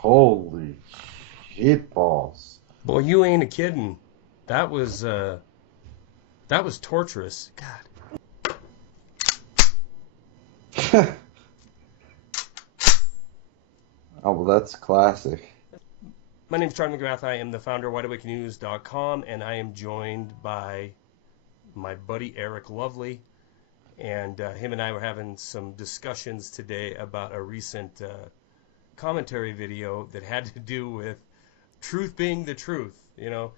Holy shit balls. Boy, you ain't a kidding. That was torturous. God. Oh, well, that's classic. My name is Charlie McGrath. I am the founder of wideawakenews.com, and I am joined by my buddy Eric Lovely. And him and I were having some discussions today about a recent commentary video that had to do with truth being the truth. You know,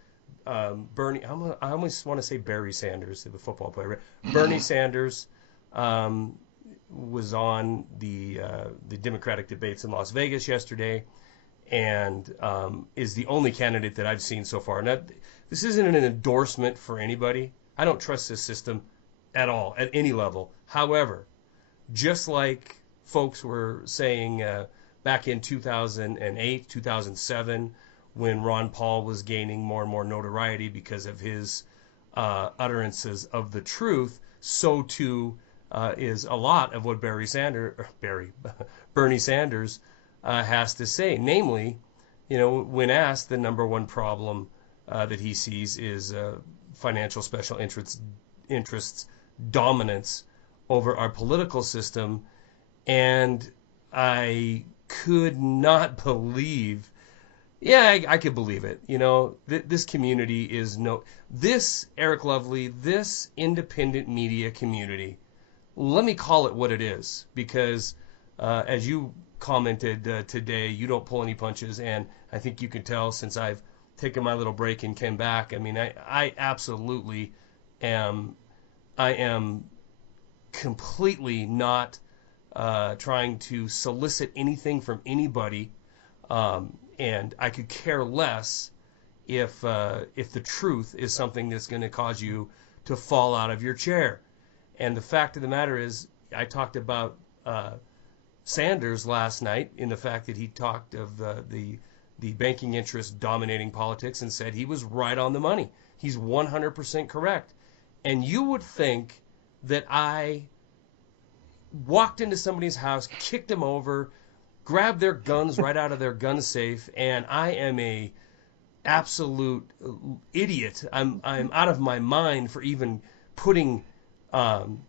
Bernie, I almost want to say Barry Sanders, the football player. Bernie Sanders was on the Democratic debates in Las Vegas yesterday, and is the only candidate that I've seen so far. Now, this isn't an endorsement for anybody. I don't trust this system at all, at any level. However, just like folks were saying back in 2008, 2007, when Ron Paul was gaining more and more notoriety because of his utterances of the truth, so too is a lot of what Bernie Sanders has to say. Namely, you know, when asked, the number one problem that he sees is financial special interests dominance over our political system, and I could not believe. Yeah, I could believe it. You know, this community is this Eric Lovely, this independent media community. Let me call it what it is, because as you commented today, you don't pull any punches, and I think you can tell since I've taken my little break and came back. I mean, I absolutely am. I am completely not trying to solicit anything from anybody, and I could care less if the truth is something that's going to cause you to fall out of your chair. And the fact of the matter is, I talked about Sanders last night in the fact that he talked of the banking interest dominating politics and said he was right on the money. He's 100% correct. And you would think that I walked into somebody's house, kicked them over, grabbed their guns right out of their gun safe, and I am a absolute idiot. I'm out of my mind for even putting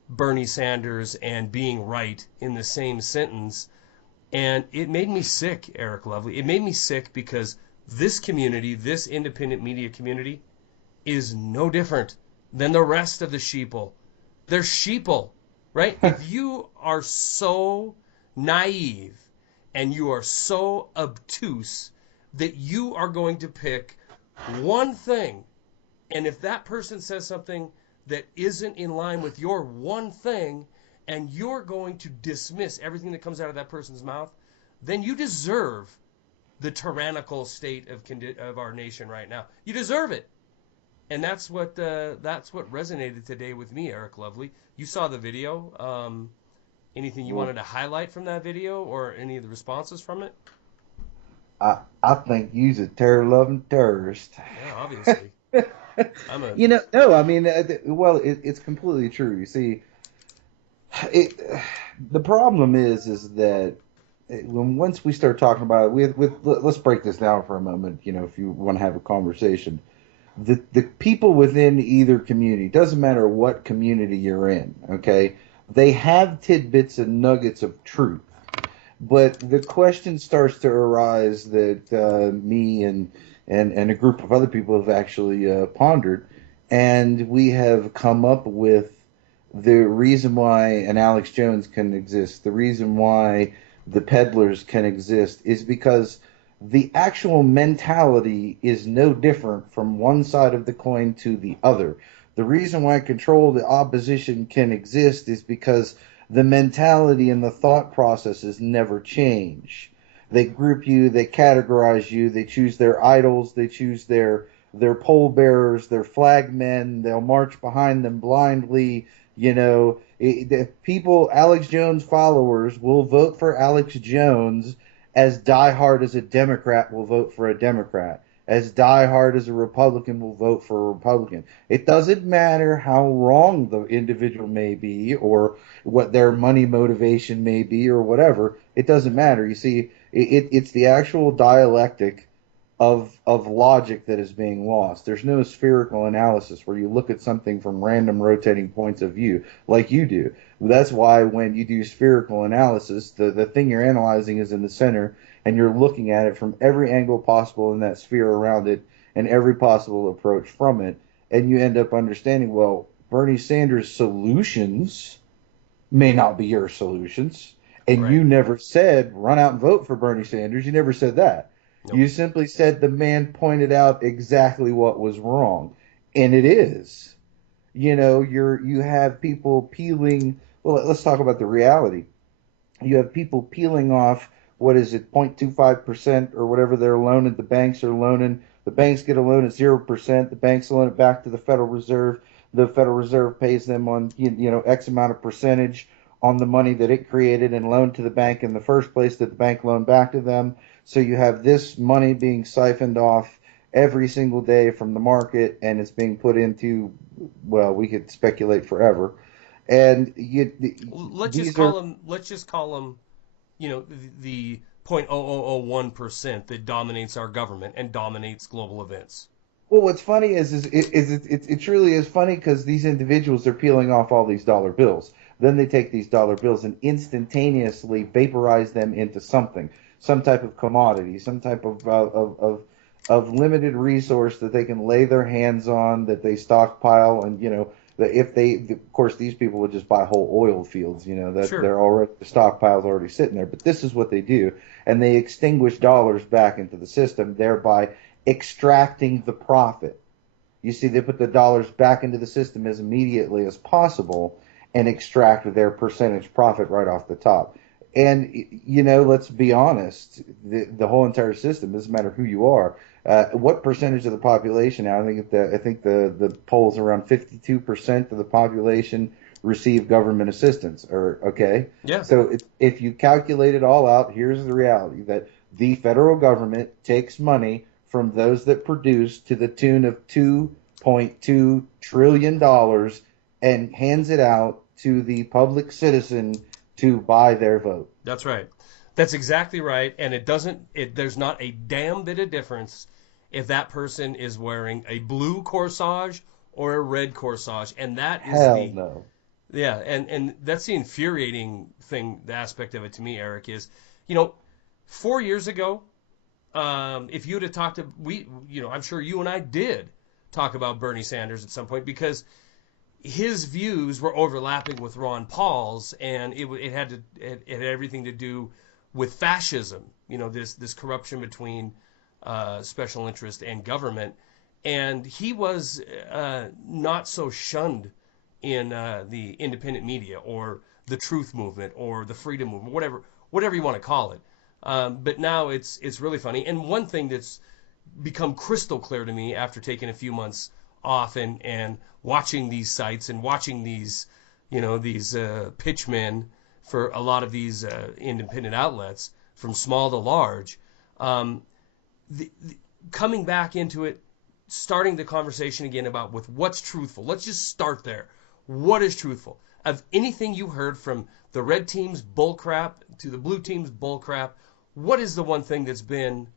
Bernie Sanders and being right in the same sentence. And it made me sick, Eric Lovely. It made me sick because this community, this independent media community, is no different than the rest of the sheeple. They're sheeple, right? If you are so naive and you are so obtuse that you are going to pick one thing, and if that person says something that isn't in line with your one thing, and you're going to dismiss everything that comes out of that person's mouth, then you deserve the tyrannical state of our nation right now. You deserve it. And that's what resonated today with me, Eric Lovely. You saw the video. Anything you wanted to highlight from that video, or any of the responses from it? I think you's a terror-loving terrorist. Yeah, obviously. I'm a. No, I mean, well, it's completely true. You see, the problem is that once we start talking about it, let's break this down for a moment. You know, if you want to have a conversation, the people within either community, doesn't matter what community you're in, okay, they have tidbits and nuggets of truth. But the question starts to arise that me and a group of other people have actually pondered, and we have come up with the reason why an Alex Jones can exist, the reason why the peddlers can exist, is because the actual mentality is no different from one side of the coin to the other. The reason why control the opposition can exist is because the mentality and the thought processes never change. They group you, they categorize you, they choose their idols, they choose their pole bearers, their flag men, they'll march behind them blindly. You know, people, Alex Jones followers will vote for Alex Jones as diehard as a Democrat will vote for a Democrat, as diehard as a Republican will vote for a Republican. It doesn't matter how wrong the individual may be or what their money motivation may be or whatever. It doesn't matter. You see, It's the actual dialectic of logic that is being lost. There's no spherical analysis where you look at something from random rotating points of view like you do. That's why when you do spherical analysis, the thing you're analyzing is in the center, and you're looking at it from every angle possible in that sphere around it and every possible approach from it, and you end up understanding, well, Bernie Sanders' solutions may not be your solutions. And Right. you never said run out and vote for Bernie Sanders. You never said that. Nope. You simply said the man pointed out exactly what was wrong. And it is. You have people peeling. Well, let's talk about the reality. You have people peeling off, what is it, 0.25% or whatever they're loaning, the banks are loaning. The banks get a loan at 0%. The banks loan it back to the Federal Reserve. The Federal Reserve pays them on, X amount of percentage on the money that it created and loaned to the bank in the first place that the bank loaned back to them. So you have this money being siphoned off every single day from the market, and it's being put into, well, we could speculate forever. And these are Let's just call them, the 0.0001% that dominates our government and dominates global events. Well, what's funny it truly is funny because these individuals are peeling off all these dollar bills. Then they take these dollar bills and instantaneously vaporize them into something, some type of commodity, some type of limited resource that they can lay their hands on, that they stockpile, and that if they, of course, these people would just buy whole oil fields, that Sure. they're already the stockpile's already sitting there. But this is what they do, and they extinguish dollars back into the system, thereby extracting the profit. You see, they put the dollars back into the system as immediately as possible and extract their percentage profit right off the top. And let's be honest, the whole entire system doesn't matter who you are. What percentage of the population now? I think the polls around 52% of the population receive government assistance. Or okay, Yeah. so if you calculate it all out, here's the reality that the federal government takes money from those that produce to the tune of $2.2 trillion and hands it out to the public citizen to buy their vote. That's right. That's exactly right. And there's not a damn bit of difference if that person is wearing a blue corsage or a red corsage. And that is Hell no. yeah. And that's the infuriating thing, the aspect of it to me, Eric, is, 4 years ago, if you'd have talked to, I'm sure you and I did talk about Bernie Sanders at some point because his views were overlapping with Ron Paul's, and it had everything to do with fascism. This corruption between special interest and government, and he was not so shunned in the independent media or the truth movement or the freedom movement, whatever you want to call it. But now it's really funny. And one thing that's become crystal clear to me after taking a few months off and watching these sites and watching these pitchmen for a lot of these independent outlets from small to large, coming back into it, starting the conversation again about with what's truthful. Let's just start there. What is truthful? Of anything you heard from the red team's bullcrap to the blue team's bullcrap, what is the one thing that's been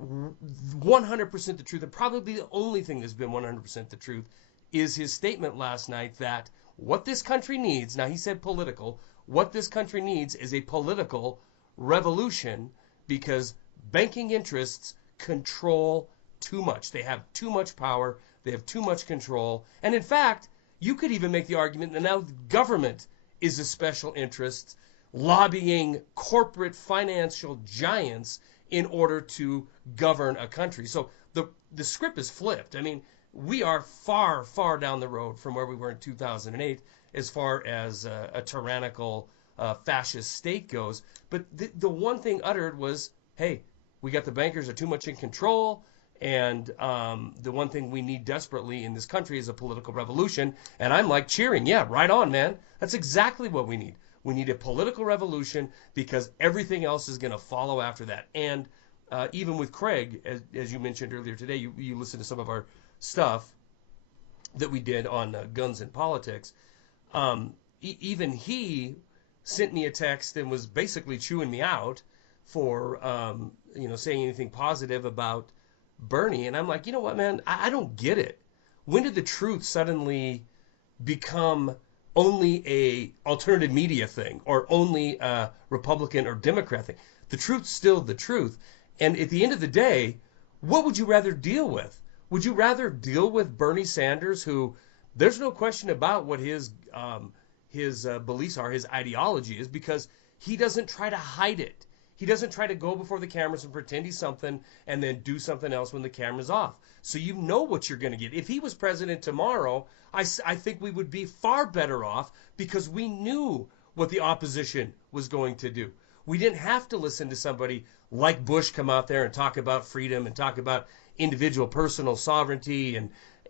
100% the truth, and probably the only thing that's been 100% the truth, is his statement last night that what this country needs, now he said political, what this country needs is a political revolution because banking interests control too much. They have too much power. They have too much control. And in fact, you could even make the argument that now the government is a special interest lobbying corporate financial giants in order to govern a country. So the script is flipped. I mean, we are far, far down the road from where we were in 2008 as far as a tyrannical fascist state goes. But the one thing uttered was, hey, we got the bankers are too much in control, and the one thing we need desperately in this country is a political revolution. And I'm like cheering, yeah, right on, man. That's exactly what we need. We need a political revolution because everything else is going to follow after that. And even with Craig, as you mentioned earlier today, you listened to some of our stuff that we did on guns and politics. Even he sent me a text and was basically chewing me out for saying anything positive about Bernie. And I'm like, you know what, man, I don't get it. When did the truth suddenly become only a alternative media thing or only a Republican or Democrat thing? The truth's still the truth. And at the end of the day, what would you rather deal with? Would you rather deal with Bernie Sanders, who there's no question about what his beliefs are, his ideology is, because he doesn't try to hide it. He doesn't try to go before the cameras and pretend he's something and then do something else when the camera's off. So you know what you're going to get. If he was president tomorrow, I think we would be far better off because we knew what the opposition was going to do. We didn't have to listen to somebody like Bush come out there and talk about freedom and talk about individual personal sovereignty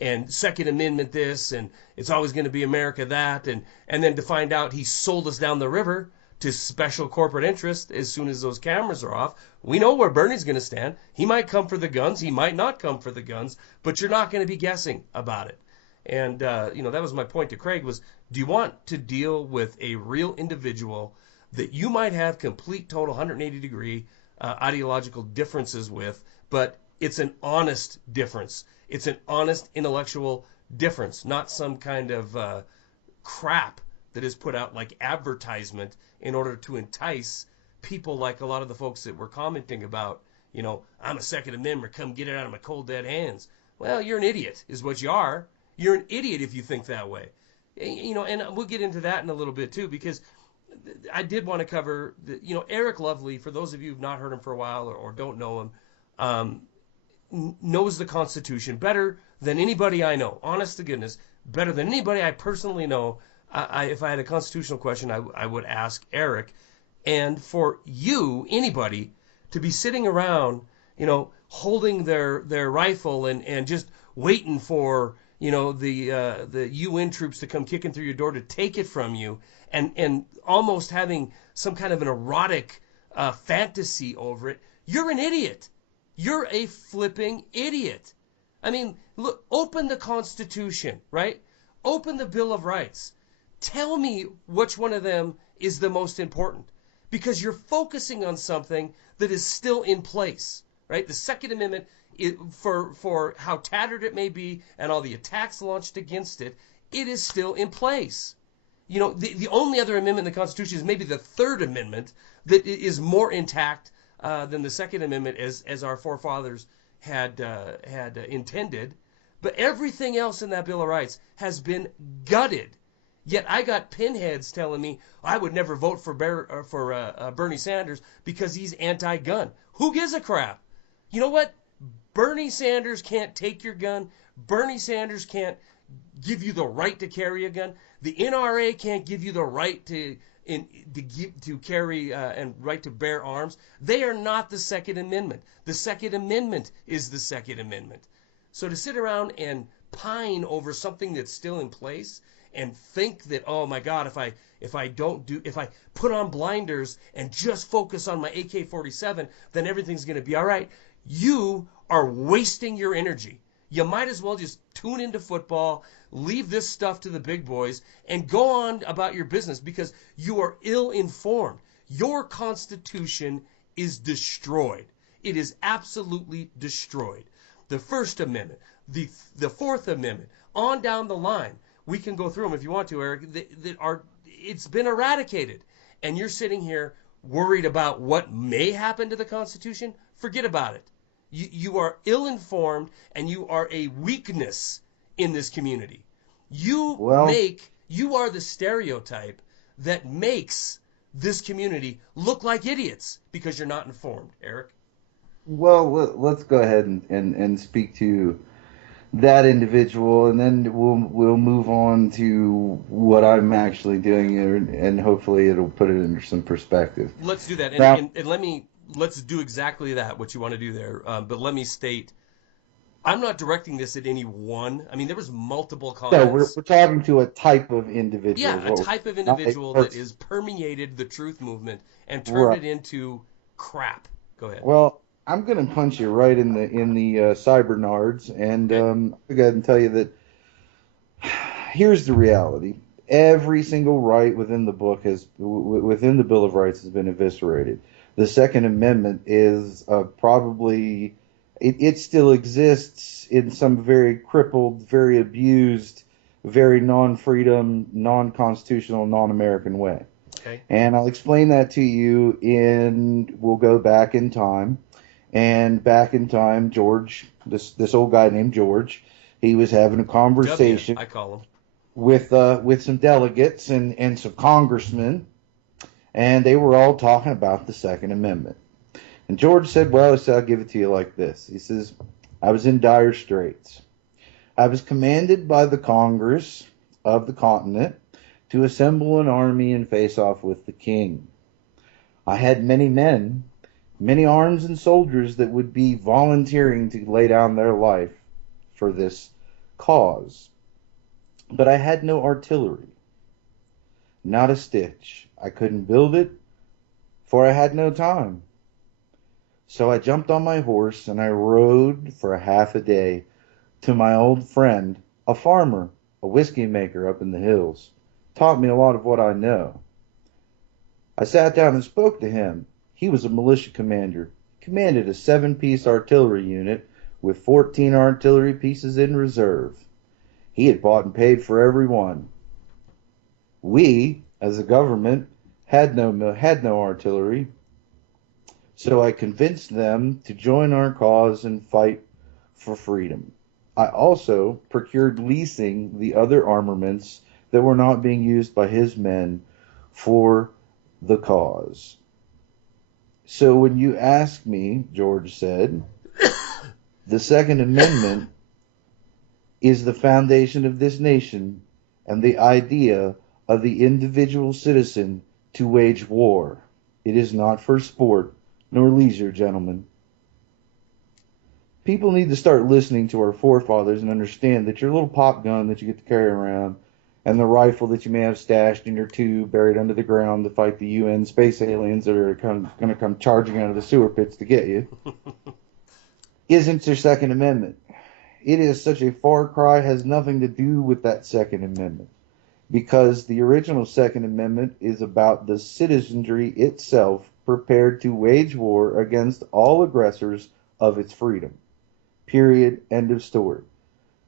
and Second Amendment this, and it's always going to be America that, and then to find out he sold us down the river to special corporate interest as soon as those cameras are off. We know where Bernie's going to stand. He might come for the guns. He might not come for the guns, but you're not going to be guessing about it. And, that was my point to Craig was, do you want to deal with a real individual that you might have complete, total 180-degree ideological differences with, but it's an honest difference. It's an honest intellectual difference, not some kind of crap that is put out like advertisement in order to entice people like a lot of the folks that were commenting about, I'm a Second Amendment, come get it out of my cold dead hands. Well, you're an idiot is what you are. You're an idiot if you think that way. And we'll get into that in a little bit too, because I did want to cover, Eric Lovely, for those of you who've not heard him for a while or don't know him, knows the Constitution better than anybody I know. Honest to goodness, better than anybody I personally know. If I had a constitutional question, I would ask Eric. And for you, anybody, to be sitting around, holding their rifle and just waiting for, the UN troops to come kicking through your door to take it from you, and almost having some kind of an erotic fantasy over it, you're an idiot. You're a flipping idiot. I mean, look, open the Constitution, right? Open the Bill of Rights. Tell me which one of them is the most important, because you're focusing on something that is still in place, right? The Second Amendment, for how tattered it may be and all the attacks launched against it, it is still in place. The only other amendment in the Constitution is maybe the Third Amendment that is more intact than the Second Amendment as our forefathers had intended. But everything else in that Bill of Rights has been gutted. Yet I got pinheads telling me I would never vote for Bernie Sanders because he's anti-gun. Who gives a crap? You know what? Bernie Sanders can't take your gun. Bernie Sanders can't give you the right to carry a gun. The NRA can't give you the right to carry and right to bear arms. They are not the Second Amendment. The Second Amendment is the Second Amendment. So to sit around and pine over something that's still in place and think that, oh my God, if I put on blinders and just focus on my AK-47, then everything's going to be all right. You are wasting your energy. You might as well just tune into football, leave this stuff to the big boys, and go on about your business because you are ill-informed. Your Constitution is destroyed. It is absolutely destroyed. The First Amendment, the Fourth Amendment, on down the line. We can go through them if you want to, Eric. It's been eradicated. And you're sitting here worried about what may happen to the Constitution? Forget about it. You are ill-informed, and you are a weakness in this community. You are the stereotype that makes this community look like idiots because you're not informed, Eric. Well, let's go ahead and speak to that individual, and then we'll move on to what I'm actually doing here, and hopefully it'll put it into some perspective. Let's do that, let's do exactly that, what you want to do there. But let me state, I'm not directing this at any one. I mean, there was multiple comments. No, we're talking to a type of individual. Yeah, a type of individual that has permeated the truth movement and turned it into crap. Go ahead. Well, I'm going to punch you right in the cyber nards, and I'll go ahead and tell you that here's the reality. Every single right within the book within the Bill of Rights has been eviscerated. The Second Amendment is probably, it still exists in some very crippled, very abused, very non-freedom, non-constitutional, non-American way. Okay. And I'll explain that to you we'll go back in time. And back in time, George, this old guy named George, he was having a conversation I call him. with some delegates and some congressmen, and they were all talking about the Second Amendment. And George said, well, he said, I'll give it to you like this. He says, I was in dire straits. I was commanded by the Congress of the continent to assemble an army and face off with the king. I had many men, many arms and soldiers that would be volunteering to lay down their life for this cause. But I had no artillery, not a stitch. I couldn't build it, for I had no time. So I jumped on my horse and I rode for a half a day to my old friend, a farmer, a whiskey maker up in the hills. Taught me a lot of what I know. I sat down and spoke to him. He was a militia commander, commanded a 7-piece artillery unit with 14 artillery pieces in reserve. He had bought and paid for every one. We, as a government, had no artillery, so I convinced them to join our cause and fight for freedom. I also procured leasing the other armaments that were not being used by his men for the cause. So when you ask me, George said, the Second Amendment is the foundation of this nation and the idea of the individual citizen to wage war. It is not for sport nor leisure, gentlemen. People need to start listening to our forefathers and understand that your little pop gun that you get to carry around and the rifle that you may have stashed in your tube buried under the ground to fight the UN space aliens that are going to come charging out of the sewer pits to get you isn't your Second Amendment. It is such a far cry, has nothing to do with that Second Amendment, because the original Second Amendment is about the citizenry itself prepared to wage war against all aggressors of its freedom. Period. End of story.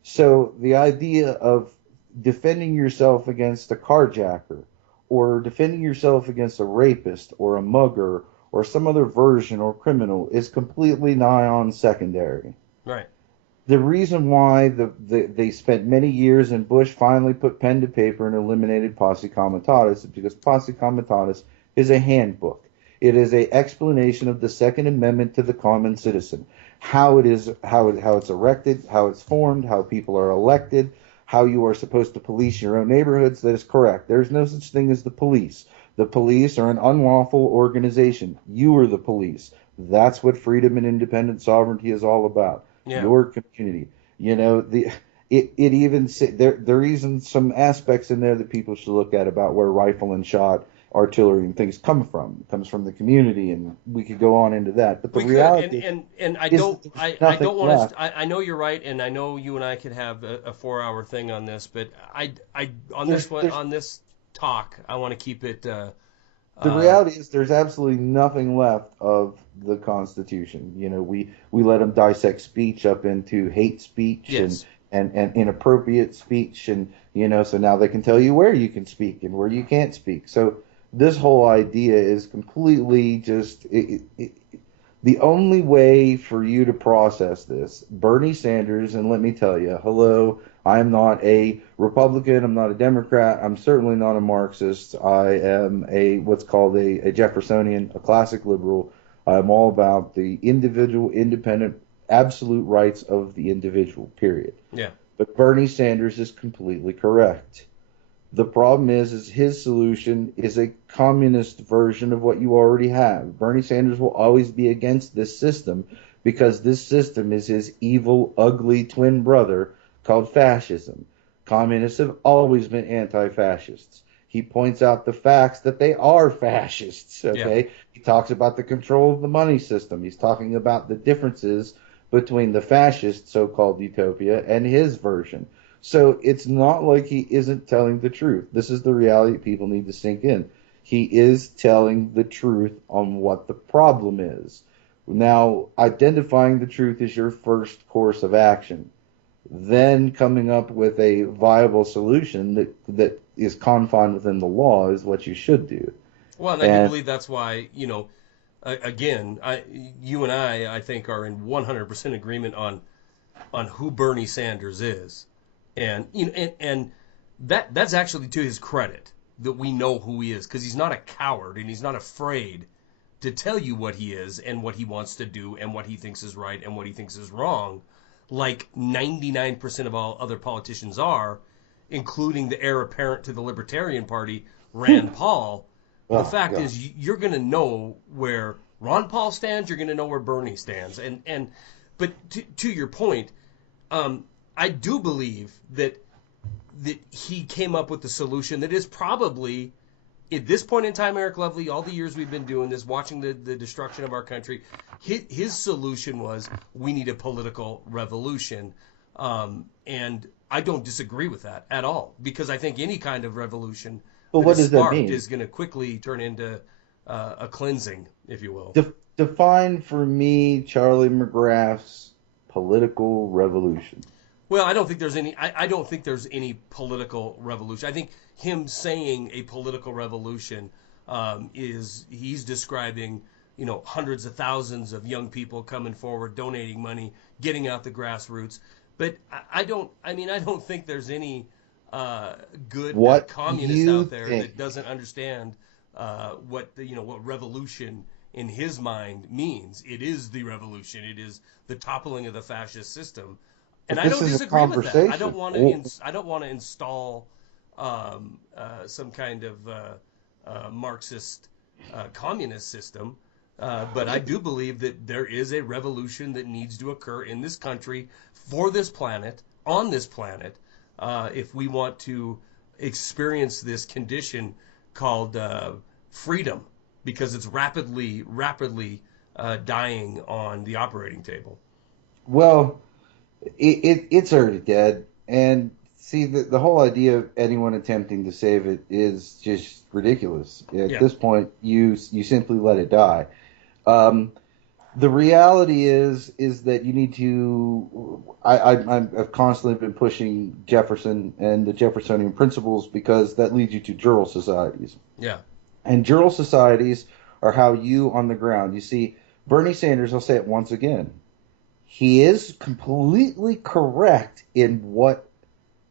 So the idea of defending yourself against a carjacker or defending yourself against a rapist or a mugger or some other version or criminal is completely nigh on secondary. Right. The reason why they spent many years and Bush finally put pen to paper and eliminated posse comitatus is because posse comitatus is a handbook. It is an explanation of the Second Amendment to the common citizen, how it's erected, how it's formed, how people are elected, how you are supposed to police your own neighborhoods. That is correct. There's no such thing as the police. The police are an unlawful organization. You are the police. That's what freedom and independent sovereignty is all about. Yeah. Your community. You know, it even there are even some aspects in there that people should look at about where rifle and shot, artillery and things come from. It comes from the community, and we could go on into that. But the reality and I don't want to. I know you're right, and I know you and I could have a 4-hour thing on this, but on this talk, I want to keep it. The reality is there's absolutely nothing left of the Constitution. You know, we let them dissect speech up into hate speech yes. and inappropriate speech, and you know, so now they can tell you where you can speak and where you can't speak. So this whole idea is completely just the only way for you to process this. Bernie Sanders, and let me tell you, hello, I am not a Republican, I'm not a Democrat, I'm certainly not a Marxist. I am what's called a Jeffersonian, a classic liberal. I'm all about the individual, independent, absolute rights of the individual, period. Yeah. But Bernie Sanders is completely correct. The problem is his solution is a communist version of what you already have. Bernie Sanders will always be against this system because this system is his evil, ugly twin brother called fascism. Communists have always been anti-fascists. He points out the facts that they are fascists, okay? Yeah. He talks about the control of the money system. He's talking about the differences between the fascist so-called utopia and his version. So it's not like he isn't telling the truth. This is the reality people need to sink in. He is telling the truth on what the problem is. Now, identifying the truth is your first course of action. Then coming up with a viable solution that is confined within the law is what you should do. Well, and I do And believe that's why, again, you and I think, are in 100% agreement on who Bernie Sanders is, and that's actually to his credit that we know who he is, because he's not a coward and he's not afraid to tell you what he is and what he wants to do and what he thinks is right and what he thinks is wrong, like 99% of all other politicians are, including the heir apparent to the Libertarian Party, Rand Paul. The oh fact god, is, you're going to know where Ron Paul stands. You're going to know where Bernie stands. But to your point, I do believe that he came up with the solution that is probably, at this point in time, Eric Lovely, all the years we've been doing this, watching the destruction of our country, his solution was, we need a political revolution. And I don't disagree with that at all, because I think any kind of revolution but that what is does that sparked mean? is going to quickly turn into a cleansing, if you will. Define for me Charlie McGrath's political revolution. Well, I don't think there's any. I don't think there's any political revolution. I think him saying a political revolution is, he's describing, hundreds of thousands of young people coming forward, donating money, getting out the grassroots. But I don't. I mean, I don't think there's any good What communist you out there think? that doesn't understand what revolution in his mind means. It is the revolution. It is the toppling of the fascist system. And But I this don't is a disagree with that. I conversation. don't want to. I don't want to install some kind of Marxist communist system. But I do believe that there is a revolution that needs to occur in this country, for this planet, on this planet, if we want to experience this condition called freedom, because it's rapidly dying on the operating table. Well, it's already dead. And see, the whole idea of anyone attempting to save it is just ridiculous. At Yeah. this point, you simply let it die. Um, the reality is that you need to. I've constantly been pushing Jefferson and the Jeffersonian principles, because that leads you to jural societies. Yeah. And jural societies are how you on the ground. You see, Bernie Sanders, I'll say it once again, he is completely correct in what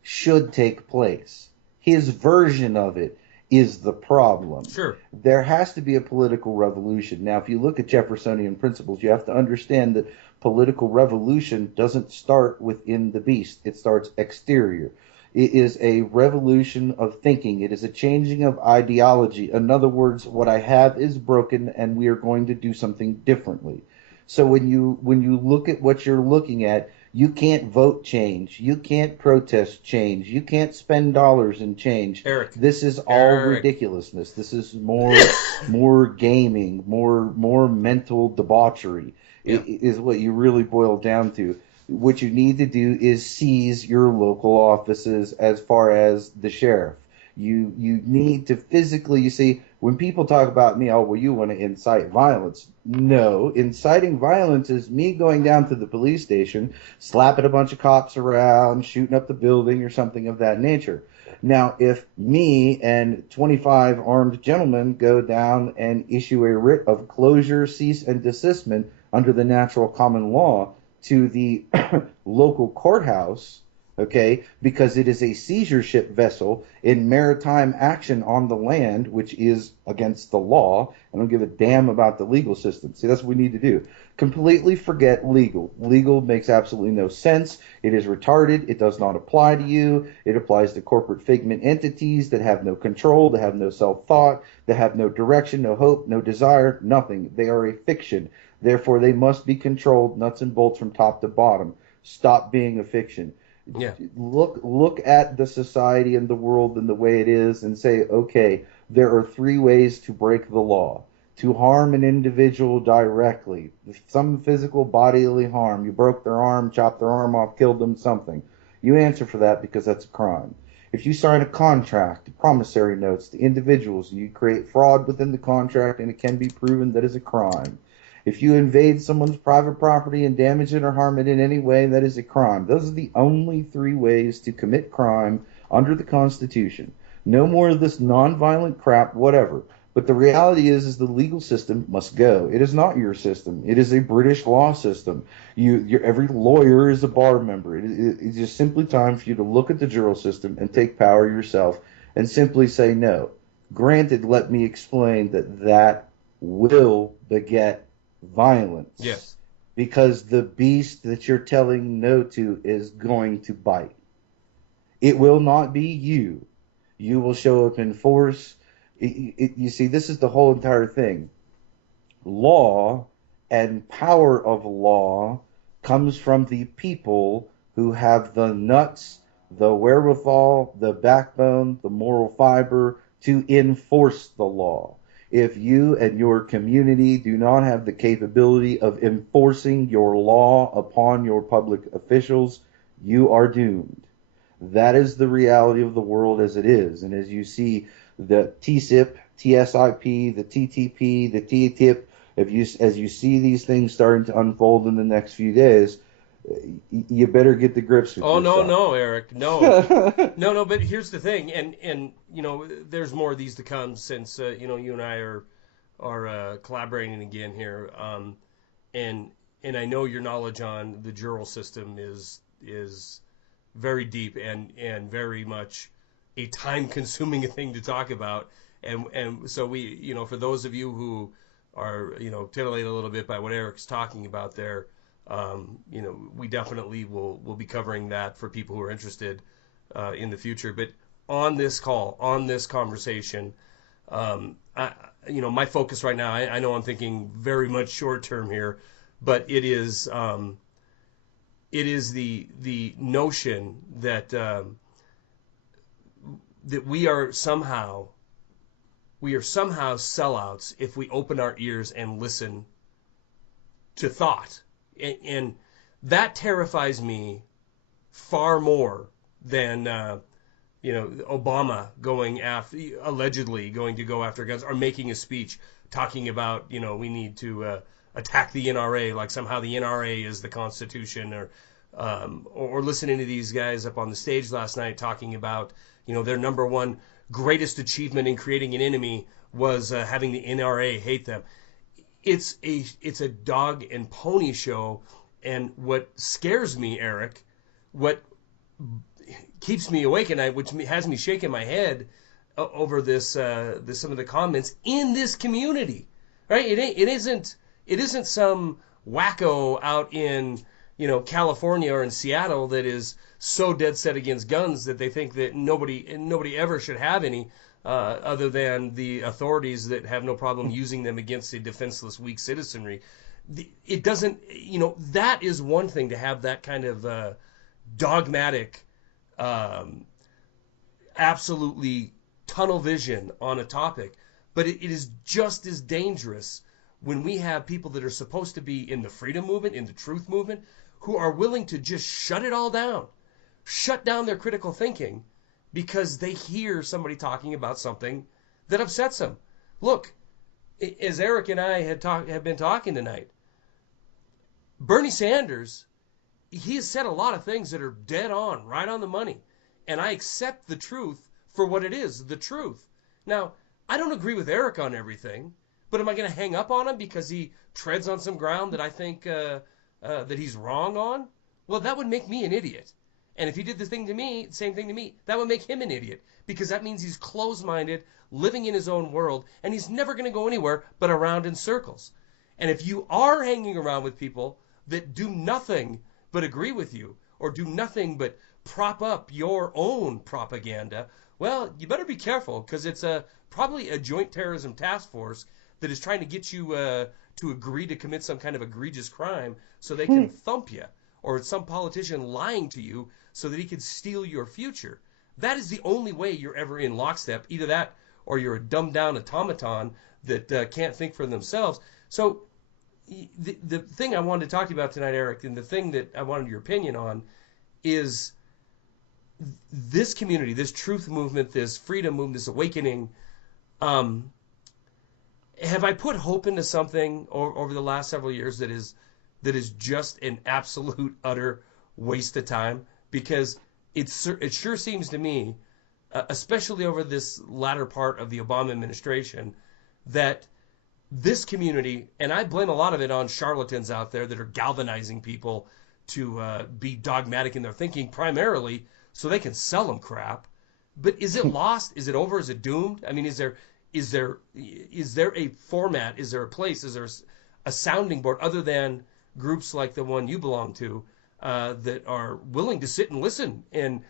should take place. His version of it is the problem. Sure. There has to be a political revolution. Now, if you look at Jeffersonian principles, you have to understand that political revolution doesn't start within the beast. It starts exterior. It is a revolution of thinking. It is a changing of ideology. In other words, what I have is broken, and we are going to do something differently. So when you look at what you're looking at, you can't vote change. You can't protest change. You can't spend dollars in change. Eric. This is all Eric. ridiculousness. This is more gaming, more mental debauchery. Yeah. Is what you really boil down to. What you need to do is seize your local offices as far as the sheriff. You need to physically, you see, when people talk about me, oh, well, you want to incite violence. No, inciting violence is me going down to the police station, slapping a bunch of cops around, shooting up the building or something of that nature. Now, if me and 25 armed gentlemen go down and issue a writ of closure, cease, and desistment under the natural common law to the local courthouse, okay, because it is a seizure ship vessel in maritime action on the land, which is against the law. I don't give a damn about the legal system. See, that's what we need to do. Completely forget legal. Legal makes absolutely no sense. It is retarded. It does not apply to you. It applies to corporate figment entities that have no control, that have no self-thought, that have no direction, no hope, no desire, nothing. They are a fiction. Therefore, they must be controlled nuts and bolts from top to bottom. Stop being a fiction. Yeah. Look at the society and the world and the way it is, and say, okay, there are three ways to break the law. To harm an individual directly, some physical bodily harm. You broke their arm, chopped their arm off, killed them, something. You answer for that because that's a crime. If you sign a contract, promissory notes to individuals, you create fraud within the contract and it can be proven that is a crime. If you invade someone's private property and damage it or harm it in any way, that is a crime. Those are the only three ways to commit crime under the Constitution. No more of this nonviolent crap, whatever. But the reality is the legal system must go. It is not your system. It is a British law system. Every lawyer is a bar member. It's just simply time for you to look at the jural system and take power yourself and simply say no. Granted, let me explain that will beget violence. Yes. Because the beast that you're telling no to is going to bite. It will not be you. You will show up in force. You see, this is the whole entire thing. Law and power of law comes from the people who have the nuts, the wherewithal, the backbone, the moral fiber to enforce the law. If you and your community do not have the capability of enforcing your law upon your public officials, you are doomed. That is the reality of the world as it is. And as you see the TSIP, TSIP, the TTP, the TTIP, as you see these things starting to unfold in the next few days, you better get the grips with yourself. No, Eric, no. No, but here's the thing, and there's more of these to come since you and I are collaborating again here, and I know your knowledge on the jural system is very deep and very much a time-consuming thing to talk about, and so we, for those of you who are titillated a little bit by what Eric's talking about there. We definitely will be covering that for people who are interested in the future. But on this call, on this conversation, my focus right now, I know I'm thinking very much short term here, but it is the notion that that we are somehow sellouts if we open our ears and listen to thought. And that terrifies me far more than Obama allegedly going to go after guns, or making a speech talking about we need to attack the NRA, like somehow the NRA is the Constitution, or listening to these guys up on the stage last night talking about their number one greatest achievement in creating an enemy was having the NRA hate them. It's a dog and pony show, and what scares me, Eric, what keeps me awake at night, which has me shaking my head over this some of the comments in this community, right? It isn't some wacko out in California or in Seattle that is so dead set against guns that they think that nobody ever should have any. Other than the authorities that have no problem using them against a defenseless, weak citizenry. It doesn't, that is one thing to have that kind of dogmatic, absolutely tunnel vision on a topic. But it is just as dangerous when we have people that are supposed to be in the freedom movement, in the truth movement, who are willing to just shut it all down, shut down their critical thinking, because they hear somebody talking about something that upsets them. Look, as Eric and I have been talking tonight, Bernie Sanders, he has said a lot of things that are dead on, right on the money. And I accept the truth for what it is, the truth. Now, I don't agree with Eric on everything, but am I going to hang up on him because he treads on some ground that I think that he's wrong on? Well, that would make me an idiot. And if he did the same thing to me, that would make him an idiot, because that means he's closed-minded, living in his own world, and he's never going to go anywhere but around in circles. And if you are hanging around with people that do nothing but agree with you, or do nothing but prop up your own propaganda, well, you better be careful, because it's probably a joint terrorism task force that is trying to get you to agree to commit some kind of egregious crime so they can thump you, or some politician lying to you so that he can steal your future. That is the only way you're ever in lockstep. Either that, or you're a dumbed-down automaton that can't think for themselves. So the thing I wanted to talk to you about tonight, Eric, and the thing that I wanted your opinion on is this community, this truth movement, this freedom movement, this awakening, um, have I put hope into something over the last several years that is just an absolute utter waste of time? Because it sure seems to me, especially over this latter part of the Obama administration, that this community, and I blame a lot of it on charlatans out there that are galvanizing people to be dogmatic in their thinking, primarily so they can sell them crap. But is it lost? Is it over? Is it doomed? I mean, is there a format? Is there a place? Is there a sounding board other than groups like the one you belong to that are willing to sit and listen and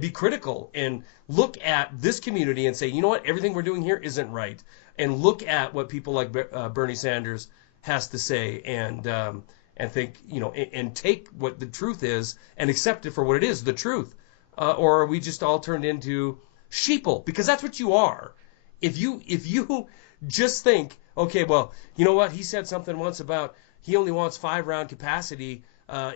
be critical and look at this community and say, you know what, everything we're doing here isn't right, and look at what people like Bernie Sanders has to say and think, you know, and take what the truth is and accept it for what it is, the truth, or are we just all turned into sheeple? Because that's what you are. If you just think, okay, well, you know what, he said something once about he only wants 5-round capacity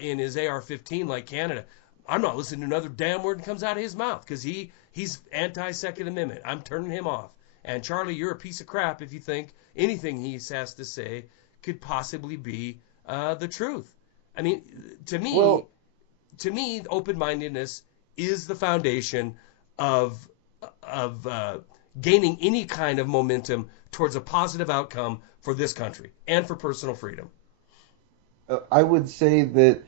in his AR-15 like Canada. I'm not listening to another damn word that comes out of his mouth because he's anti-Second Amendment. I'm turning him off. And Charlie, you're a piece of crap if you think anything he has to say could possibly be the truth. I mean, to me, open-mindedness is the foundation of gaining any kind of momentum towards a positive outcome for this country and for personal freedom. I would say that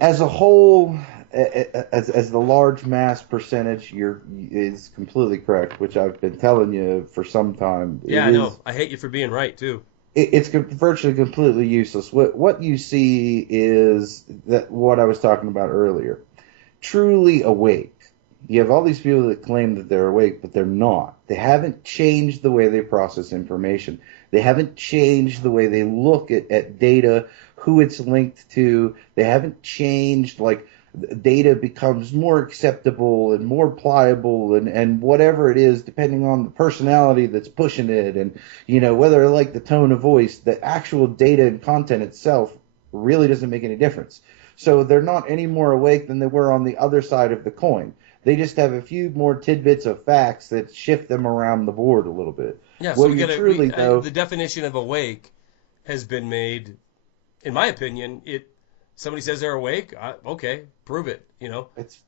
as a whole, as the large mass percentage, is completely correct, which I've been telling you for some time. Yeah, I know. I hate you for being right too. It's virtually completely useless. What you see is that what I was talking about earlier. Truly awake. You have all these people that claim that they're awake, but they're not. They haven't changed the way they process information. They haven't changed the way they look at data, who it's linked to. They haven't changed, like, data becomes more acceptable and more pliable and whatever it is, depending on the personality that's pushing it and, you know, whether I like the tone of voice, the actual data and content itself really doesn't make any difference. So they're not any more awake than they were on the other side of the coin. They just have a few more tidbits of facts that shift them around the board a little bit. Yeah, so the definition of awake has been made, in my opinion. Somebody says they're awake, okay, prove it, you know. It's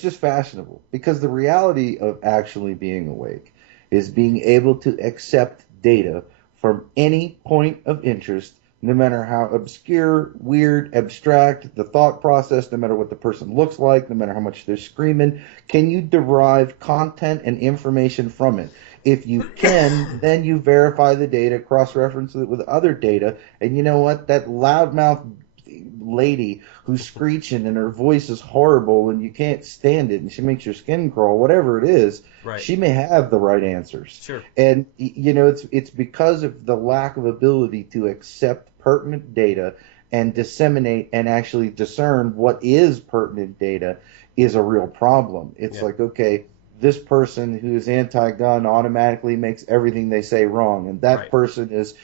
just fashionable, because the reality of actually being awake is being able to accept data from any point of interest, no matter how obscure, weird, abstract the thought process, no matter what the person looks like, no matter how much they're screaming. Can you derive content and information from it? If you can, then you verify the data, cross-reference it with other data, and you know what? That loudmouth lady who's screeching and her voice is horrible and you can't stand it and she makes your skin crawl, whatever it is, right, she may have the right answers. Sure. And, you know, it's because of the lack of ability to accept pertinent data and disseminate and actually discern what is pertinent data is a real problem. It's like, okay, this person who is anti-gun automatically makes everything they say wrong, and that person is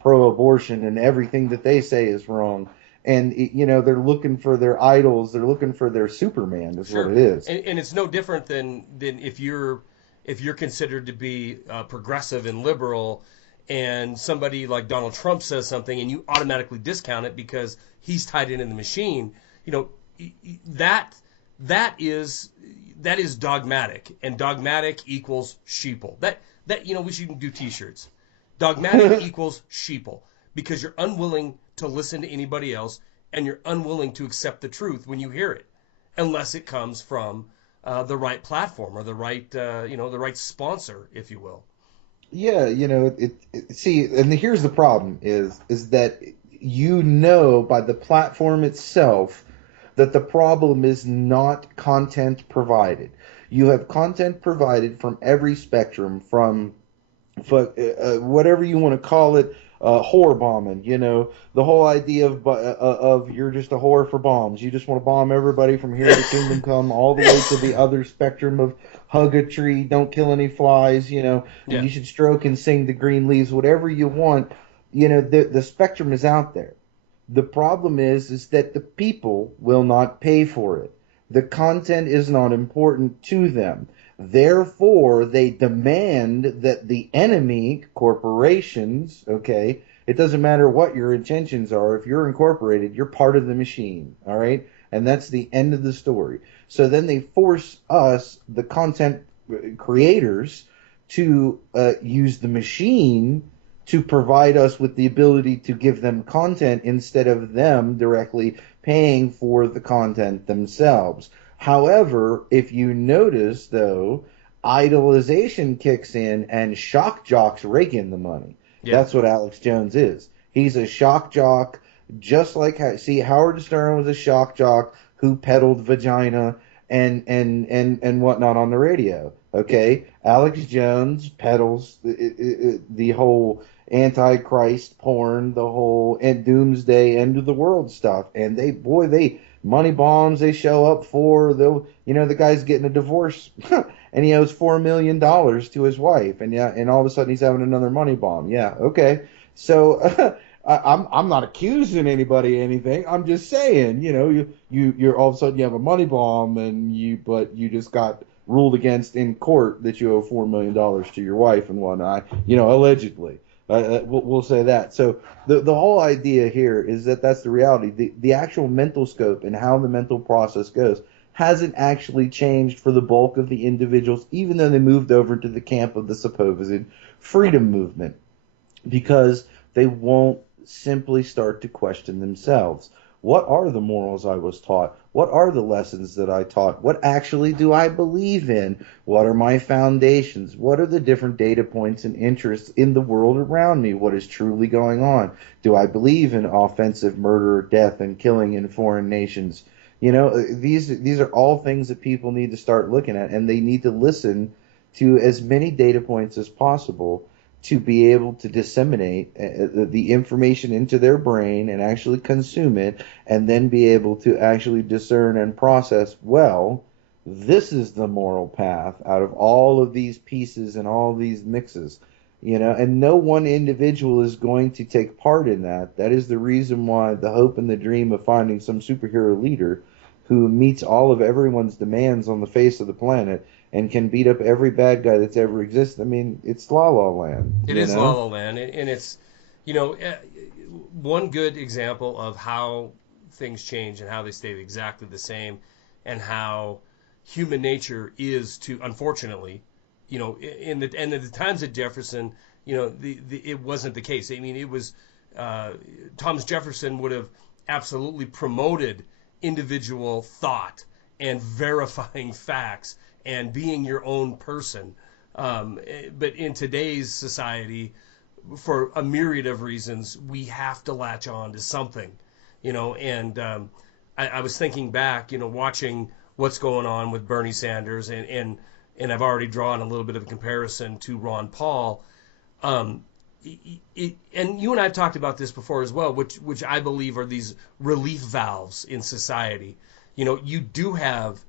pro-abortion and everything that they say is wrong. And, you know, they're looking for their idols, they're looking for their Superman, is what it is. And it's no different than if you're considered to be progressive and liberal, and somebody like Donald Trump says something and you automatically discount it because he's tied into the machine. You know, that is dogmatic, and dogmatic equals sheeple. That you know, we should do T-shirts. Dogmatic equals sheeple, because you're unwilling to listen to anybody else, and you're unwilling to accept the truth when you hear it, unless it comes from the right platform or the right the right sponsor, if you will. Yeah, you know, see, and here's the problem is that, you know, by the platform itself, that the problem is not content provided. You have content provided from every spectrum, from whatever you want to call it, whore bombing. You know, the whole idea of you're just a whore for bombs. You just want to bomb everybody from here to kingdom come, all the way to the other spectrum of hug a tree, don't kill any flies. You know, you should stroke and sing the green leaves, whatever you want. You know, the spectrum is out there. The problem is that the people will not pay for it. The content is not important to them. Therefore, they demand that the enemy, corporations, okay, it doesn't matter what your intentions are. If you're incorporated, you're part of the machine, all right? And that's the end of the story. So then they force us, the content creators, to use the machine to provide us with the ability to give them content instead of them directly paying for the content themselves. However, if you notice, though, idolization kicks in and shock jocks rake in the money. Yeah. That's what Alex Jones is. He's a shock jock, just like, see, Howard Stern was a shock jock who peddled vagina and whatnot on the radio. Okay, Alex Jones peddles the whole antichrist porn, the whole and doomsday end of the world stuff, and they money bombs they show up for. The guy's getting a divorce and he owes $4 million to his wife, and yeah, and all of a sudden he's having another money bomb. Yeah, okay, so. I'm not accusing anybody of anything. I'm just saying, you're all of a sudden you have a money bomb but you just got ruled against in court that you owe $4 million to your wife and whatnot, allegedly. We'll say that. So the whole idea here is that that's the reality. The actual mental scope and how the mental process goes hasn't actually changed for the bulk of the individuals, even though they moved over to the camp of the supposed freedom movement, because they won't simply start to question themselves. What are the morals I was taught? What are the lessons that I taught? What actually do I believe in? What are my foundations? What are the different data points and interests in the world around me? What is truly going on? Do I believe in offensive murder, death, and killing in foreign nations? These are all things that people need to start looking at, and they need to listen to as many data points as possible to be able to disseminate the information into their brain and actually consume it, and then be able to actually discern and process, well, this is the moral path out of all of these pieces and all of these mixes. And no one individual is going to take part in that. That is the reason why the hope and the dream of finding some superhero leader who meets all of everyone's demands on the face of the planet and can beat up every bad guy that's ever existed. I mean, it's La La Land. It is La La Land, and it's, one good example of how things change and how they stay exactly the same, and how human nature is unfortunately, in the times of Jefferson, it wasn't the case. I mean, it was Thomas Jefferson would have absolutely promoted individual thought and verifying facts and being your own person. But in today's society, for a myriad of reasons, we have to latch on to something, and I was thinking back, watching what's going on with Bernie Sanders, and I've already drawn a little bit of a comparison to Ron Paul. And you and I have talked about this before as well, which I believe are these relief valves in society. You do have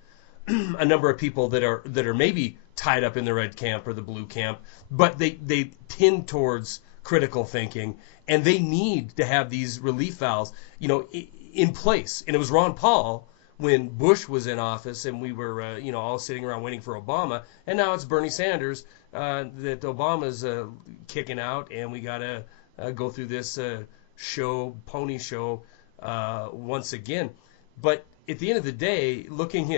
a number of people that are maybe tied up in the red camp or the blue camp, but they tend towards critical thinking, and they need to have these relief valves, in place. And it was Ron Paul when Bush was in office, and we were, all sitting around waiting for Obama, and now it's Bernie Sanders that Obama's kicking out, and we got to go through this pony show once again. But at the end of the day, looking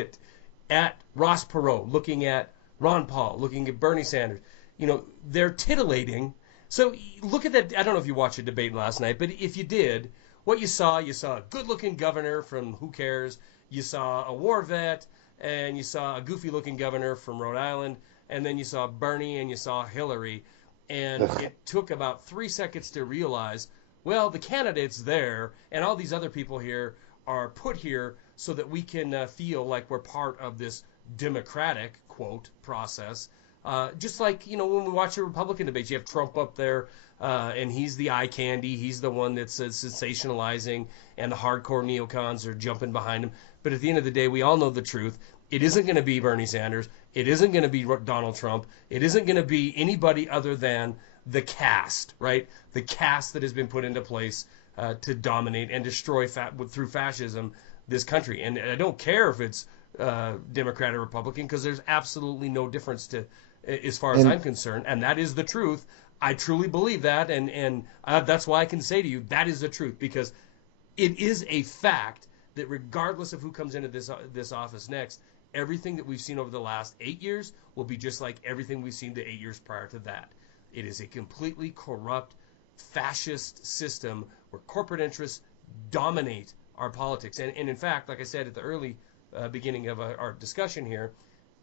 at Ross Perot, looking at Ron Paul, looking at Bernie Sanders, they're titillating. So look at that. I don't know if you watched a debate last night, but if you did, what you saw a good-looking governor from who cares. You saw a war vet, and you saw a goofy-looking governor from Rhode Island, and then you saw Bernie and you saw Hillary. And it took about 3 seconds to realize, well, the candidate's there, and all these other people here are put here so that we can feel like we're part of this democratic, quote, process. Just like, when we watch a Republican debate, you have Trump up there, and he's the eye candy. He's the one that's sensationalizing, and the hardcore neocons are jumping behind him. But at the end of the day, we all know the truth. It isn't going to be Bernie Sanders. It isn't going to be Donald Trump. It isn't going to be anybody other than the caste, right? The caste that has been put into place to dominate and destroy through fascism this country. And I don't care if it's Democrat or Republican, because there's absolutely no difference to, as far as And I'm concerned, and that is the truth. I truly believe that, and that's why I can say to you that is the truth, because it is a fact that regardless of who comes into this office next, everything that we've seen over the last 8 years will be just like everything we've seen the 8 years prior to that. It is a completely corrupt, fascist system where corporate interests dominate our politics. And in fact, like I said at the early beginning of our discussion here,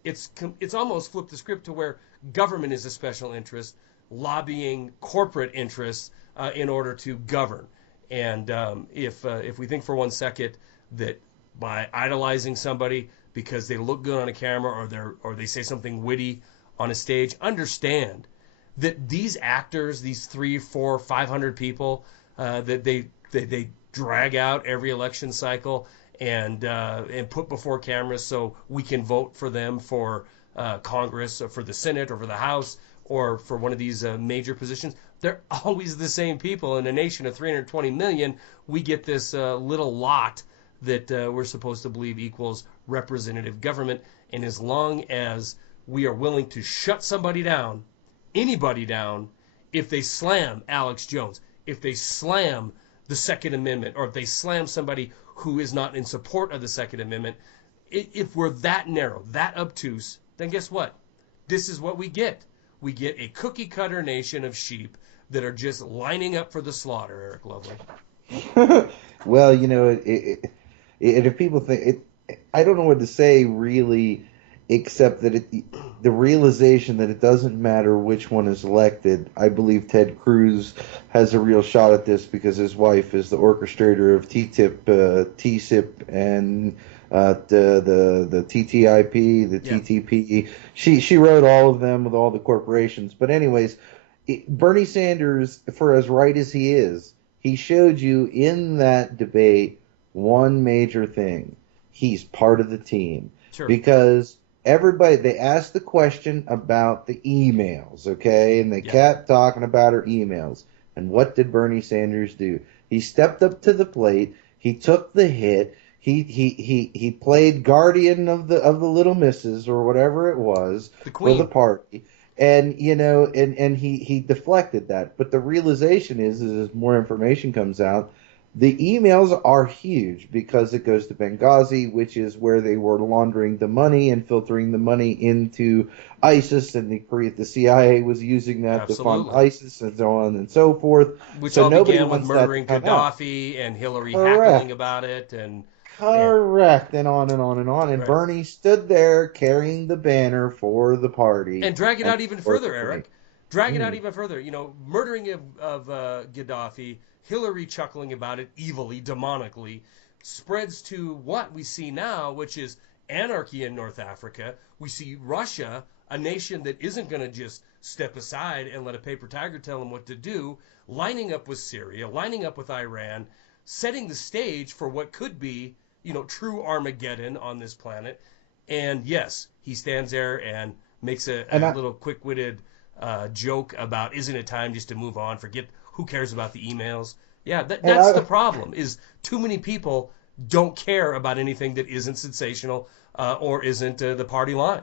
it's almost flipped the script to where government is a special interest, lobbying corporate interests in order to govern. And if we think for one second that by idolizing somebody because they look good on a camera or they say something witty on a stage, understand that these actors, these 300, 400, 500 people that they drag out every election cycle and put before cameras so we can vote for them for Congress or for the Senate or for the House or for one of these major positions, they're always the same people. In a nation of 320 million, we get this little lot that we're supposed to believe equals representative government. And as long as we are willing to shut somebody down, anybody down, if they slam Alex Jones, if they slam the Second Amendment, or if they slam somebody who is not in support of the Second Amendment, if we're that narrow, that obtuse, then guess what? This is what we get. We get a cookie-cutter nation of sheep that are just lining up for the slaughter, Eric Lovely. well, if people think I don't know what to say really, except that the realization that it doesn't matter which one is elected. I believe Ted Cruz has a real shot at this because his wife is the orchestrator of TTIP, and the TTIP, the TTP. She wrote all of them with all the corporations. But anyways, Bernie Sanders, for as right as he is, he showed you in that debate one major thing. He's part of the team. Sure. Because they asked the question about the emails, okay? And they kept talking about her emails. And what did Bernie Sanders do? He stepped up to the plate. He took the hit. He played guardian of the little misses or whatever it was for the party. And and he deflected that. But the realization is as more information comes out, the emails are huge because it goes to Benghazi, which is where they were laundering the money and filtering the money into ISIS, and the CIA was using that to fund ISIS and so on and so forth. Which so all began with murdering Gaddafi and Hillary heckling about it. Correct, and on and on and on. And Bernie stood there carrying the banner for the party. And drag it out even further, Eric. Drag it out even further. Murdering of Gaddafi, Hillary chuckling about it evilly, demonically, spreads to what we see now, which is anarchy in North Africa. We see Russia, a nation that isn't going to just step aside and let a paper tiger tell them what to do, lining up with Syria, lining up with Iran, setting the stage for what could be, true Armageddon on this planet. And yes, he stands there and makes a little quick-witted joke about, isn't it time just to move on, forget, who cares about the emails? Yeah, that's the problem, is too many people don't care about anything that isn't sensational or isn't the party line.